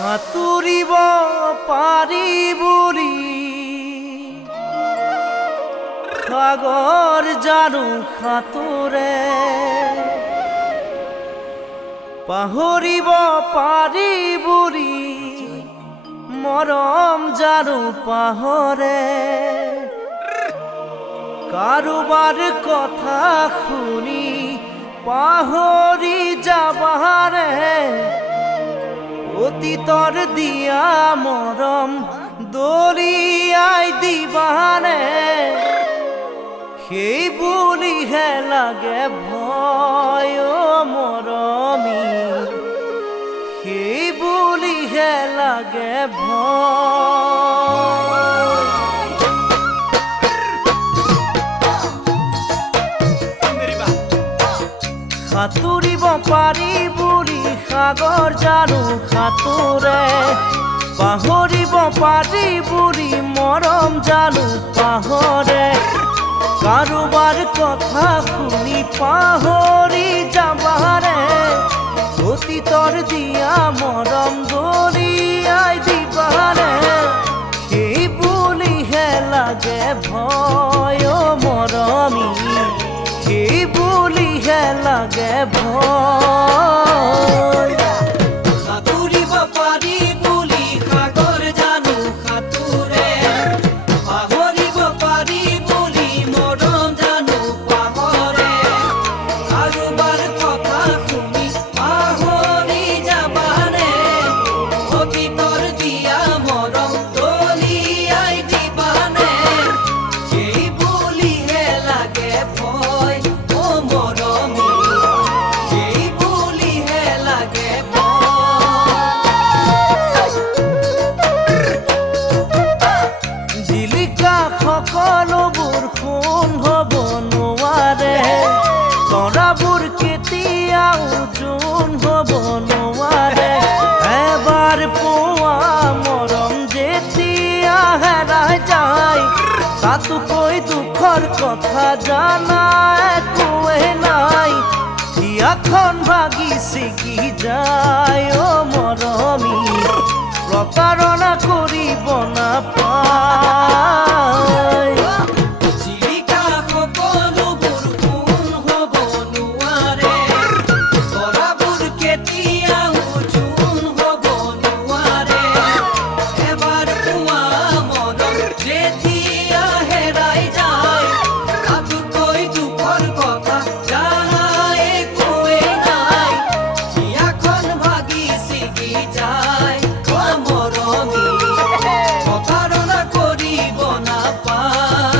সাঁতুৰিব পাৰি বুলি সাগৰ জানো সাঁতোৰে পাহৰিব পাৰি বুলি মৰম জানো পাহৰে কাৰোবাৰ কথা শুনি পাহৰি যাবাৰে অতীতৰ দিয়া মৰম দলিয়াই দিবানে সেই বুলিহে লাগে ভয় মৰমী সেই বুলিহে লাগে ভয় সাঁতুৰিব পাৰি বুলি সাগৰ জানো সাঁতোৰে পাহৰিব পাৰি বুলি মৰম জানো পাহৰে কাৰোবাৰ কথা শুনি পাহৰি যাবাৰে অতীতৰ দিয়া মৰম দলিয়াই দিবাৰে সেই বুলিহে লাগে ভয় মৰমী সেই বুলিহে লাগে ভয় সাঁতুৰিব পাৰি বুলি সাগৰ জানো সাঁতোৰে পাহৰিব পাৰি বুলি মৰম জানো পাহৰে কাৰোবাৰ কথা শুনি পাহৰি যাবানে অতীতৰ দিয়া মৰম দলিয়াই দিবানে সেই বুলিহে লাগে ভয় সকলোবোৰ সোণ হ'ব নোৱাৰে তৰাবোৰ কেতিয়াও যোন হ'ব নোৱাৰে এবাৰ পোৱা মৰম যেতিয়া হেৰাই যায় তাতোকৈ দুখৰ কথা জানা একোৱেই নাই হিয়াখন ভাগি ছিগি যায় মৰমী প্ৰতাৰণা কৰিব নাপায় জীৱিকা সকলোবোৰ সোণ হ'ব নোৱাৰে তৰাবোৰ কেতিয়াও যোন হ'ব নোৱাৰে এবাৰ পোৱা মৰম যেতিয়া হেৰাই যায় তাতোকৈ দুখৰ কথা জানা একোৱেই নাই হিয়াখন ভাগি ছিগি যায় প্ৰতাৰণা কৰিব নাপায়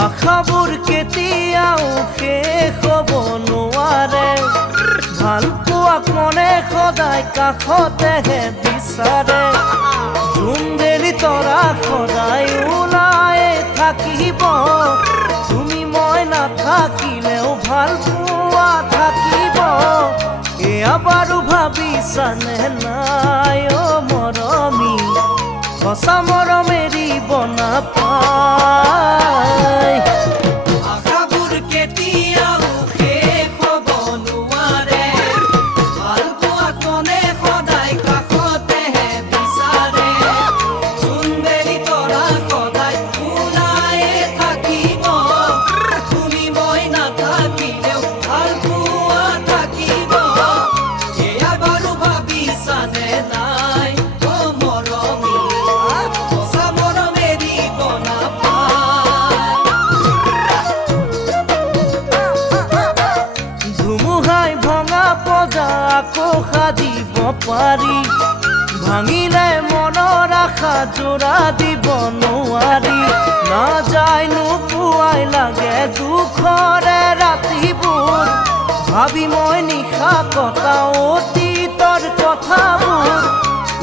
আশাবোৰ কেতিয়াও শেষ হ'ব নোৱাৰে ভাল পোৱাক মনে সদায় কাষতেহে বিচাৰে জোনবেলি তৰা সদায় ওলাই থাকিব তুমি মই নাথাকিলেও ভাল পোৱা থাকিব এয়া বাৰু ভাবিছানে নাই মৰমী সঁচা মৰম এৰিব নাপায় আশাবোৰ কেতিয়াও শেষ হ'ব নোৱাৰে ভাল পোৱা কোনে সদায় কাষতেহে বিচাৰে জোনবেলি তৰা সদায় ওলাই থাকিব তুমি মই নাথাকিলেও ভাল পোৱা থাকিব এয়া বাৰু ভাবিছানে নাই মৰম পাৰি ভাঙিলে মনৰ আশা জোৰা দিব নোৱাৰি নাযায় নোপোৱাই লাগে দুখৰে ৰাতিবোৰ ভাবি মই নিশা কটাও অতীতৰ কথাবোৰ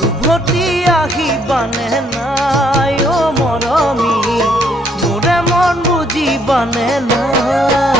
উভতি আহিবানে নাই অ মৰমী মোৰে মন বুজিবানে নাই